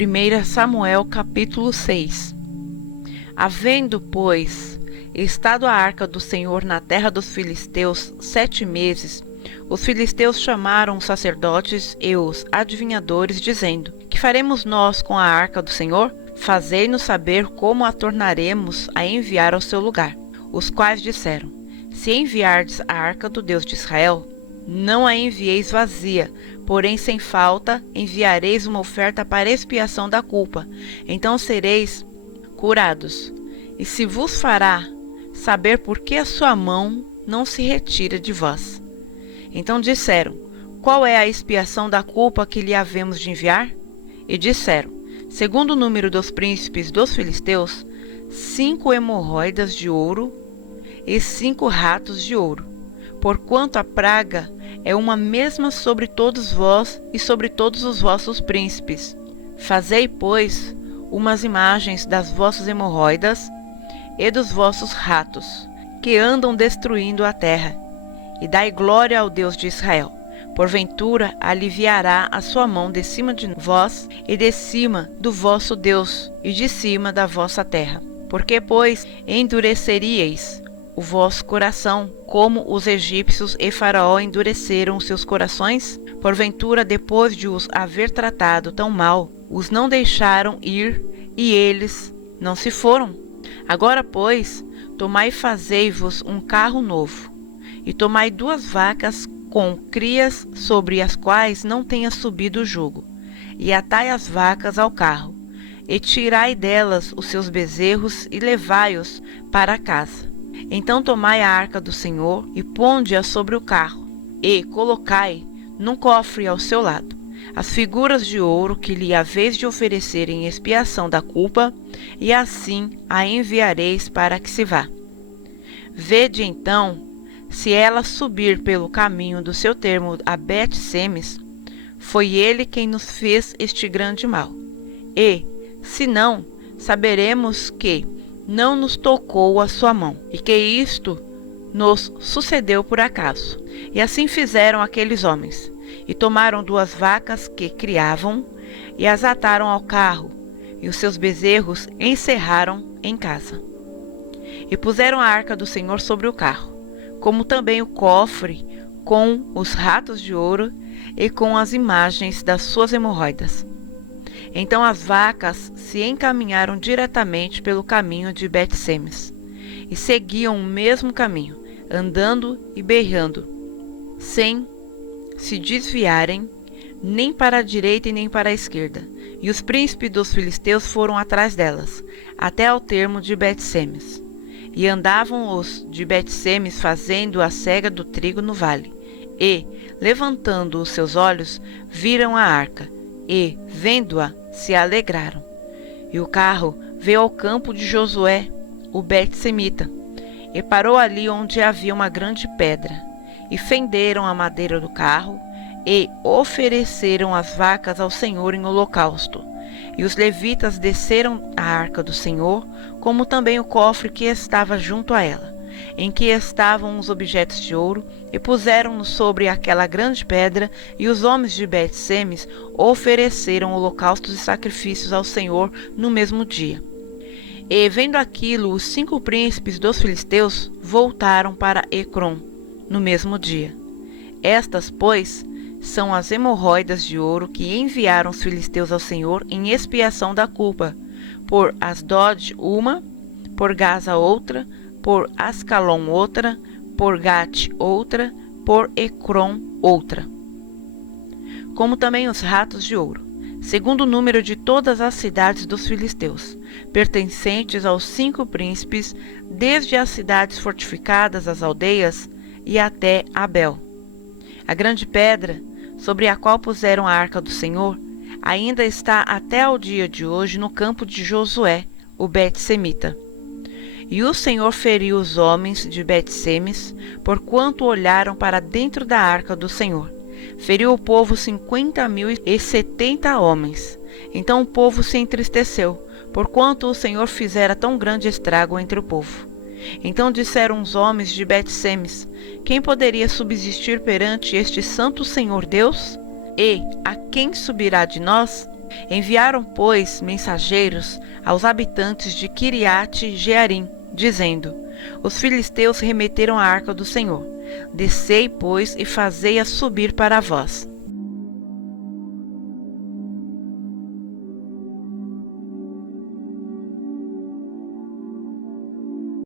1 Samuel capítulo 6. Havendo, pois, estado a arca do Senhor na terra dos filisteus 7 meses, os filisteus chamaram os sacerdotes e os adivinhadores, dizendo: Que faremos nós com a arca do Senhor? Fazei-nos saber como a tornaremos a enviar ao seu lugar. Os quais disseram: Se enviardes a arca do Deus de Israel, não a envieis vazia, porém sem falta enviareis uma oferta para expiação da culpa. Então sereis curados. E se vos fará saber por que a sua mão não se retira de vós. Então disseram: Qual é a expiação da culpa que lhe havemos de enviar? E disseram: Segundo o número dos príncipes dos filisteus, 5 hemorroidas de ouro e 5 ratos de ouro, porquanto a praga é uma mesma sobre todos vós e sobre todos os vossos príncipes. Fazei, pois, umas imagens das vossas hemorroidas e dos vossos ratos, que andam destruindo a terra, e dai glória ao Deus de Israel. Porventura aliviará a sua mão de cima de vós e de cima do vosso Deus e de cima da vossa terra. Porque, pois, endureceríeis o vosso coração, como os egípcios e Faraó endureceram os seus corações? Porventura, depois de os haver tratado tão mal, os não deixaram ir, e eles não se foram? Agora, pois, tomai e fazei-vos um carro novo, e tomai 2 vacas com crias sobre as quais não tenha subido o jugo, e atai as vacas ao carro, e tirai delas os seus bezerros, e levai-os para casa. Então tomai a arca do Senhor, e ponde-a sobre o carro, e colocai num cofre ao seu lado as figuras de ouro que lhe haveis de oferecer em expiação da culpa, e assim a enviareis para que se vá. Vede então, se ela subir pelo caminho do seu termo a Bet-Semes, foi ele quem nos fez este grande mal. E, se não, saberemos que não nos tocou a sua mão, e que isto nos sucedeu por acaso. E assim fizeram aqueles homens, e tomaram 2 vacas que criavam, e as ataram ao carro, e os seus bezerros encerraram em casa. E puseram a arca do Senhor sobre o carro, como também o cofre com os ratos de ouro e com as imagens das suas hemorroidas. Então as vacas se encaminharam diretamente pelo caminho de Bet-Semes, e seguiam o mesmo caminho, andando e berrando, sem se desviarem nem para a direita e nem para a esquerda. E os príncipes dos filisteus foram atrás delas, até ao termo de Bet-Semes. E andavam os de Bet-Semes fazendo a cega do trigo no vale. E, levantando os seus olhos, viram a arca, e, vendo-a, se alegraram. E o carro veio ao campo de Josué, o Bet-Semita, e parou ali onde havia uma grande pedra. E fenderam a madeira do carro, e ofereceram as vacas ao Senhor em holocausto. E os levitas desceram a arca do Senhor, como também o cofre que estava junto a ela, em que estavam os objetos de ouro, e puseram-no sobre aquela grande pedra, e os homens de Bet-Semes ofereceram holocaustos e sacrifícios ao Senhor no mesmo dia. E, vendo aquilo, os 5 príncipes dos filisteus voltaram para Ecrom no mesmo dia. Estas, pois, são as hemorroidas de ouro que enviaram os filisteus ao Senhor em expiação da culpa, por Asdod uma, por Gaza outra, por Ascalon outra, por Gate outra, por Ecrom outra. Como também os ratos de ouro, segundo o número de todas as cidades dos filisteus, pertencentes aos 5 príncipes, desde as cidades fortificadas, as aldeias, e até Abel. A grande pedra, sobre a qual puseram a arca do Senhor, ainda está até ao dia de hoje no campo de Josué, o Bet-Semita. E o Senhor feriu os homens de Bet-Semes, porquanto olharam para dentro da arca do Senhor. Feriu o povo 50.070 homens. Então o povo se entristeceu, porquanto o Senhor fizera tão grande estrago entre o povo. Então disseram os homens de Bet-Semes: Quem poderia subsistir perante este santo Senhor Deus? E a quem subirá de nós? Enviaram, pois, mensageiros aos habitantes de Quiriate-Jearim, dizendo: Os filisteus remeteram a arca do Senhor. Descei, pois, e fazei-a subir para vós.